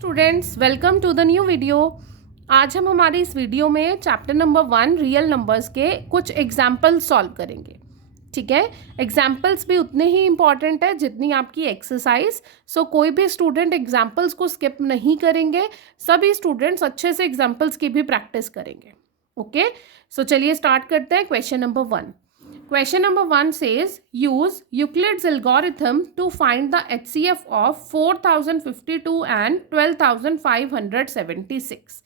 Students, welcome to the new video. आज हम हमारे इस वीडियो में चैप्टर नंबर 1 रियल नंबर्स के कुछ एग्जाम्पल्स सॉल्व करेंगे। ठीक है, एग्जाम्पल्स भी उतने ही इंपॉर्टेंट है जितनी आपकी एक्सरसाइज। सो कोई भी स्टूडेंट एग्जाम्पल्स को स्किप नहीं करेंगे, सभी स्टूडेंट्स अच्छे से एग्जाम्पल्स की भी प्रैक्टिस करेंगे। ओके, सो चलिए स्टार्ट करते हैं। Question number 1। Question number 1 says use Euclid's algorithm to find the HCF of 4052 and 12576.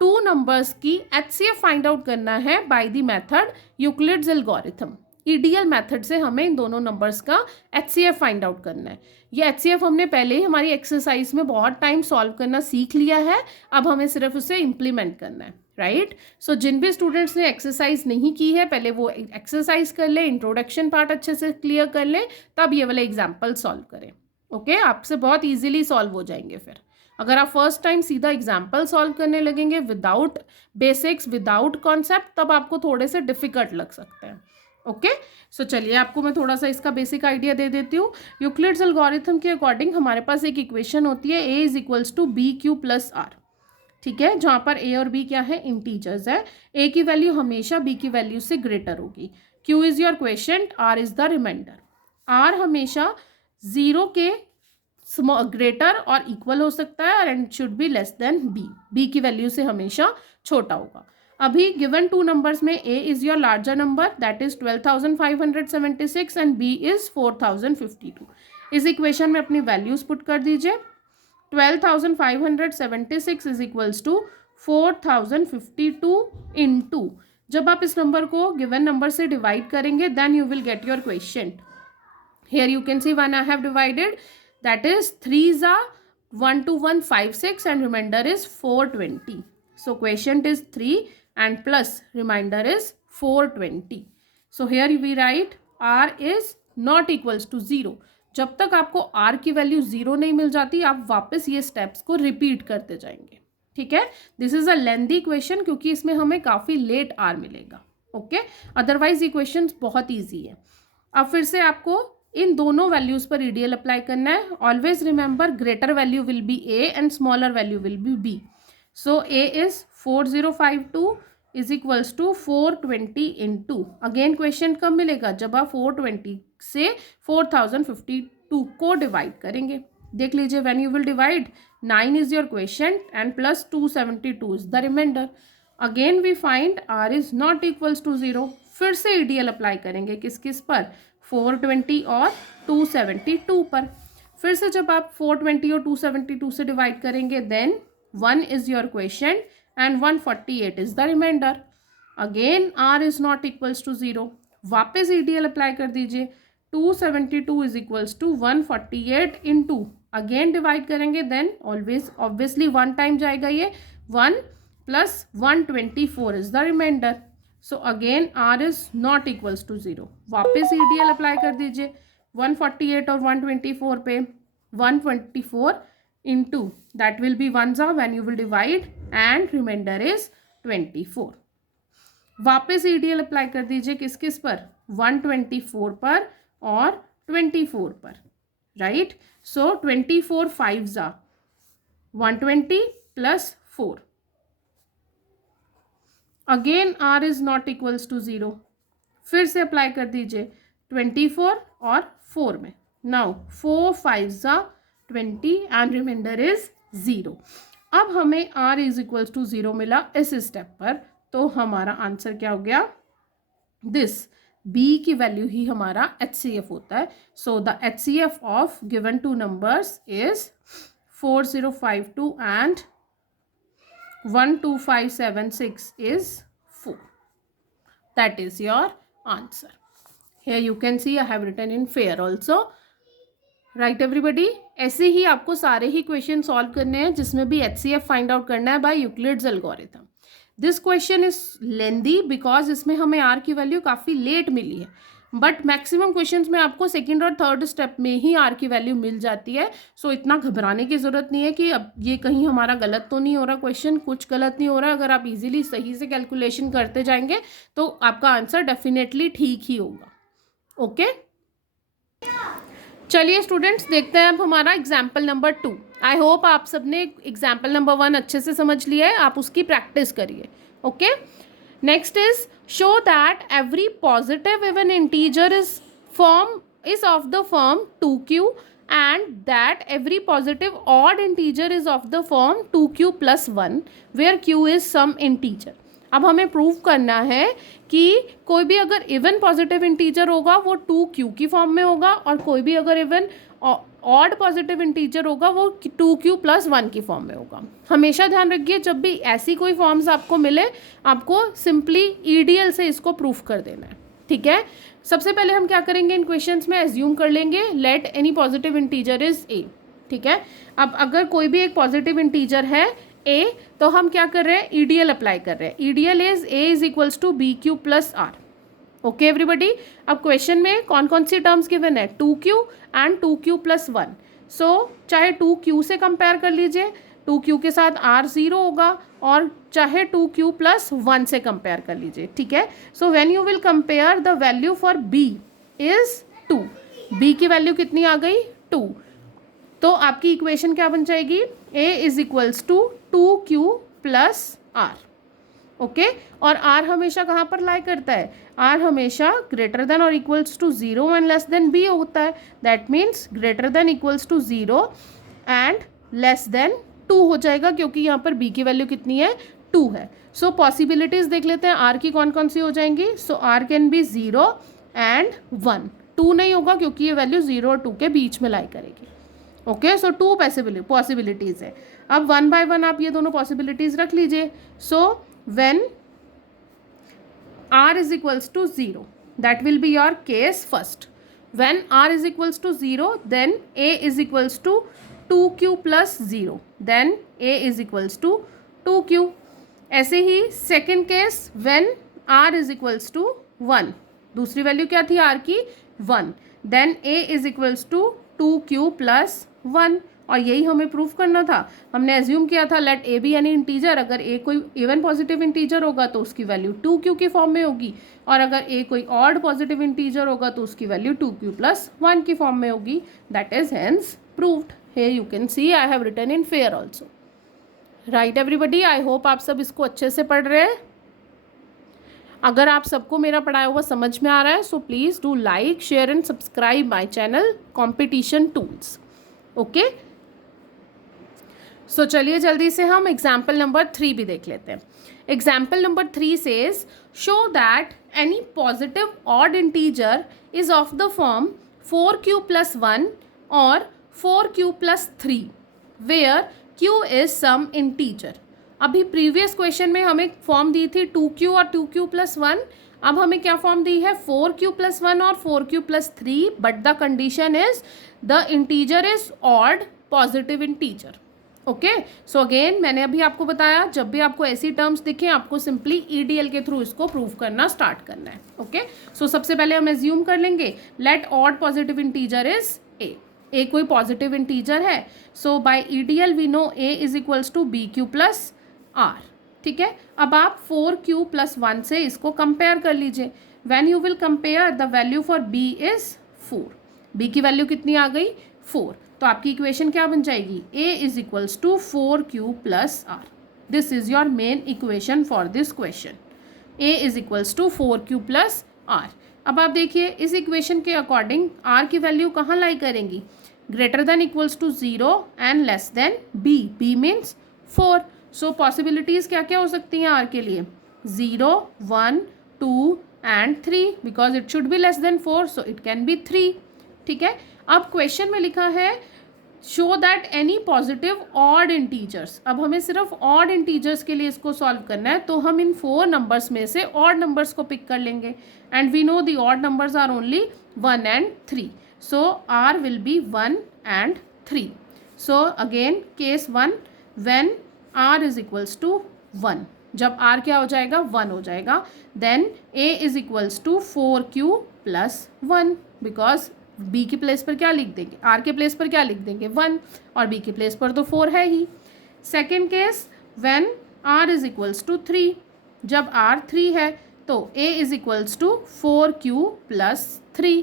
Two numbers की HCF फाइंड आउट करना है by the method Euclid's algorithm. EDL method से हमें इन दोनों नंबर्स का HCF फाइंड आउट करना है। ये HCF हमने पहले ही हमारी एक्सरसाइज में बहुत टाइम सॉल्व करना सीख लिया है, अब हमें सिर्फ उसे इम्प्लीमेंट करना है। राइट, सो जिन भी स्टूडेंट्स ने एक्सरसाइज नहीं की है पहले वो एक्सरसाइज कर ले, इंट्रोडक्शन पार्ट अच्छे से क्लियर कर ले, तब ये वाले एग्जाम्पल सॉल्व करें। ओके, आपसे बहुत इजीली सॉल्व हो जाएंगे। फिर अगर आप फर्स्ट टाइम सीधा एग्जाम्पल सॉल्व करने लगेंगे विदाउट बेसिक्स, विदाउट कॉन्सेप्ट, तब आपको थोड़े से डिफिकल्ट लग सकते हैं। ओके, सो चलिए आपको मैं थोड़ा सा इसका बेसिक आइडिया दे देती हूँ। यूक्लिड्स एल्गोरिथम के अकॉर्डिंग हमारे पास एक इक्वेशन होती है A = BQ + R। ठीक है, जहाँ पर A और B क्या है, इंटीजर्स है। A की वैल्यू हमेशा B की वैल्यू से ग्रेटर होगी। Q is your question, R is the reminder. R हमेशा 0 के ग्रेटर और इक्वल हो सकता है and should be less than B। B की वैल्यू से हमेशा छोटा होगा। अभी गिवन टू नंबर्स में A is your larger number, that is 12576 and B is 4052। इस इक्वेशन में अपनी वैल्यूज पुट कर दीजिए। 12576 इज इक्वल्स टू 4052 इंटू, जब आप इस नंबर को गिवन नंबर से डिवाइड करेंगे then you will get your question. Here you can see one I have divided, that is 3 12156 and remainder is 420. So quotient is 3 and plus remainder is 420. So here we write R is not equals to 0. जब तक आपको R की value 0 नहीं मिल जाती आप वापस ये steps को रिपीट करते जाएंगे। ठीक है, this is a lengthy question क्योंकि इसमें हमें काफ़ी लेट R मिलेगा। ओके, अदरवाइज ये क्वेश्चन बहुत ईजी है। अब फिर से आपको इन दोनों वैल्यूज पर ईडीएल अप्लाई करना है। Always remember greater value will be A and smaller value will be B। So A is 4052 is equals to 420 into, again question कब मिलेगा, जब आप 420 से 4052 को डिवाइड करेंगे। देख लीजिए, when you will divide 9 is your question and plus 272 is the reminder. Again we find R is not equals to 0। फिर से ईडीएल अप्लाई करेंगे, किस किस पर, 420 और 272 पर। फिर से जब आप 420 और 272 से डिवाइड करेंगे then 1 is your question and 148 is the reminder. Again R is not equals to 0, वापस ईडीएल अप्लाई कर दीजिए। 272 is equals to 148 into, again divide करेंगे देन ऑलवेज ऑब्वियसली 1 टाइम जाएगा, ये 1 plus 124 is the reminder. So again R is not equals to 0, वापस EDL apply कर दीजिए 148 और 124 पे। 124 into, that will be 1 when you will divide and reminder is 24। वापस EDL apply कर दीजिए किस किस पर, 124 पर और 24 पर। Right, so 24 5 120 plus 4। Again R is not equals to 0, फिर से अप्लाई कर दीजिए 24 और 4 में। Now 4 5 20 and reminder is 0। अब हमें R इज इक्वल्स टू 0 मिला इस स्टेप पर, तो हमारा आंसर क्या हो गया, दिस B की वैल्यू ही हमारा HCF होता है। So the HCF of given two numbers is 4052 and 12576 is 4. That is your answer. Here you can see I have written in fair also. Right everybody? ऐसे ही आपको सारे ही क्वेश्चन सॉल्व करने हैं जिसमें भी HCF फाइंड आउट करना है by Euclid's algorithm. This question is lengthy because इसमें हमें R की वैल्यू काफ़ी लेट मिली है, बट मैक्सिमम क्वेश्चंस में आपको सेकंड और थर्ड स्टेप में ही R की वैल्यू मिल जाती है। सो इतना घबराने की ज़रूरत नहीं है कि अब ये कहीं हमारा गलत तो नहीं हो रहा, क्वेश्चन कुछ गलत नहीं हो रहा। अगर आप इजीली सही से कैलकुलेशन करते जाएंगे तो आपका आंसर डेफिनेटली ठीक ही होगा। ओके, चलिए स्टूडेंट्स, देखते हैं अब हमारा एग्जाम्पल नंबर 2। आई होप आप सबने एग्जाम्पल नंबर 1 अच्छे से समझ लिया है, आप उसकी प्रैक्टिस करिए। Okay, next is show that every positive even integer is of the form 2q and that every positive odd integer is of the form 2q plus 1 where q is some integer। अब हमें prove करना है कि कोई भी अगर even positive integer होगा वो 2q की फॉर्म में होगा और कोई भी अगर इवन ऑड पॉजिटिव इंटीजर होगा वो 2q प्लस 1 की फॉर्म में होगा। हमेशा ध्यान रखिए, जब भी ऐसी कोई फॉर्म्स आपको मिले आपको सिंपली ईडीएल से इसको प्रूफ कर देना है। ठीक है, सबसे पहले हम क्या करेंगे, इन क्वेश्चंस में एज्यूम कर लेंगे let any positive integer is ए। ठीक है, अब अगर कोई भी एक पॉजिटिव इंटीजर है ए, तो हम क्या कर रहे हैं, ईडीएल अप्लाई कर रहे हैं। EDL is a is equals to b q plus r. Okay everybody, अब क्वेश्चन में कौन कौन सी टर्म्स गिवन है, 2q एंड 2q प्लस 1। सो चाहे 2q से कंपेयर कर लीजिए, 2q के साथ r 0 होगा, और चाहे 2q प्लस 1 से कंपेयर कर लीजिए। ठीक है, so when you will compare the value for b is 2, b की वैल्यू कितनी आ गई 2, तो आपकी इक्वेशन क्या बन जाएगी, a is equals to 2q plus r. Okay, और r हमेशा कहाँ पर लाई करता है, r हमेशा ग्रेटर देन और equals to 0 and less than b होता है। That means greater than equals to 0 and less than 2 हो जाएगा, क्योंकि यहाँ पर b की वैल्यू कितनी है 2 है। सो पॉसिबिलिटीज देख लेते हैं r की कौन कौन सी हो जाएंगी। सो r कैन बी 0 एंड 1, 2 नहीं होगा क्योंकि ये वैल्यू 0 और 2 के बीच में लाई करेगी। ओके, सो 2 पॉसिबिलिटीज है। अब 1 बाय 1 आप ये दोनों पॉसिबिलिटीज रख लीजिए। सो when r is equals to 0, that will be your case first. When r is equals to 0, then a is equals to 2q plus 0, then a is equals to 2q. ऐसे ही second case, when r is equals to 1, दूसरी value क्या थी r की 1, then a is equals to 2q plus 1, और यही हमें proof करना था। हमने एज्यूम किया था लेट ए बी यानी इंटीजर, अगर ए कोई इवन पॉजिटिव इंटीजर होगा तो उसकी वैल्यू 2q की फॉर्म में होगी, और अगर ए कोई ऑड पॉजिटिव इंटीजर होगा तो उसकी वैल्यू 2q प्लस 1 की फॉर्म में होगी। That is hence proved. Here you can see I have written in fair also. Right everybody, I hope आप सब इसको अच्छे से पढ़ रहे हैं। अगर आप सबको मेरा पढ़ाया हुआ समझ में आ रहा है, so please do like share and subscribe my channel competition tools. Okay, so चलिए जल्दी से हम एग्जाम्पल नंबर 3 भी देख लेते हैं। Example number 3 says show that any positive odd integer is of the form 4q plus 1 और 4q plus 3 where q is some integer. अभी प्रीवियस क्वेश्चन में हमें फॉर्म दी थी 2q और 2q प्लस 1, अब हमें क्या फॉर्म दी है 4q प्लस 1 और 4q plus 3, but the condition is the integer is odd positive integer. Okay, so again मैंने अभी आपको बताया, जब भी आपको ऐसी टर्म्स दिखें आपको सिंपली ईडीएल के थ्रू इसको प्रूव करना स्टार्ट करना है। ओके, सो सबसे पहले हम एज्यूम कर लेंगे let odd positive integer is a. A कोई पॉजिटिव इंटीजर है, so by EDL we know a is equals to b q plus r. ठीक है, अब आप 4q प्लस 1 से इसको कंपेयर कर लीजिए। When you will compare the value for b is 4, b की वैल्यू कितनी आ गई 4, तो आपकी इक्वेशन क्या बन जाएगी, a is equals to 4q plus r. This is your main equation for this question, a is equals to 4q plus r. अब आप देखिए इस इक्वेशन के अकॉर्डिंग r की वैल्यू कहाँ लाई करेंगी, greater than equals to 0 and less than b means 4। So possibilities क्या क्या हो सकती हैं r के लिए, 0, 1, 2 and 3, because it should be less than 4, so it can be 3। ठीक है, अब क्वेश्चन में लिखा है show that any positive odd integers. अब हमें सिर्फ ऑड इंटीजर्स के लिए इसको सॉल्व करना है, तो हम इन 4 नंबर्स में से ऑड नंबर्स को पिक कर लेंगे, and we know the odd numbers are only 1 and 3, so r will be 1 and 3। So again case 1, when r is equals to 1, जब r क्या हो जाएगा 1 हो जाएगा, then a is equals to 4q plus 1, because b की place पर क्या लिख देंगे, r के प्लेस पर क्या लिख देंगे 1, और b की प्लेस पर तो 4 है ही। Second case, when r is equals to 3, जब r 3 है तो a is equals to 4q plus 3।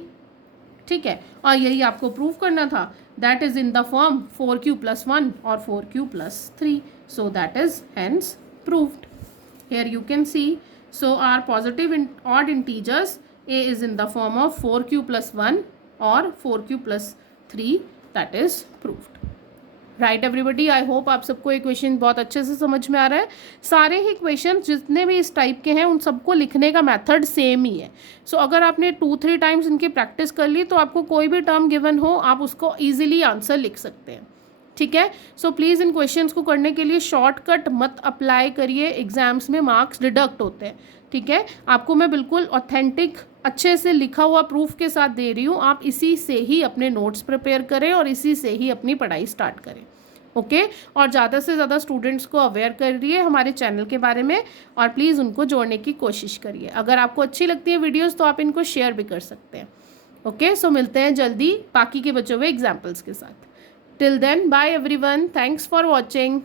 ठीक है, और यही आपको प्रूव करना था. That is in the form 4q+1 और 4q+3. So that is hence proved. Here you can see, so our positive odd integers a is in the form of 4q+1 or 4q+3. That is proved. Right everybody, I hope आप सबको ये question बहुत अच्छे से समझ में आ रहा है. सारे ही क्वेश्चन जितने भी इस टाइप के हैं उन सबको लिखने का मेथड सेम ही है. सो अगर आपने 2-3 टाइम्स इनकी प्रैक्टिस कर ली तो आपको कोई भी टर्म गिवन हो आप उसको ईजिली आंसर लिख सकते हैं. ठीक है, सो प्लीज़ इन क्वेश्चंस को करने के लिए शॉर्टकट मत अप्लाई करिए, एग्जाम्स में मार्क्स डिडक्ट होते हैं. ठीक है, आपको मैं बिल्कुल ऑथेंटिक अच्छे से लिखा हुआ प्रूफ के साथ दे रही हूँ. आप इसी से ही अपने नोट्स प्रिपेयर करें और इसी से ही अपनी पढ़ाई स्टार्ट करें. ओके, और ज़्यादा से ज़्यादा स्टूडेंट्स को अवेयर करिए हमारे चैनल के बारे में और प्लीज़ उनको जोड़ने की कोशिश करिए. अगर आपको अच्छी लगती है वीडियोज़ तो आप इनको शेयर भी कर सकते हैं. ओके, सो मिलते हैं जल्दी बाकी के बचे हुए एग्जाम्पल्स के साथ. Till then, bye everyone. Thanks for watching.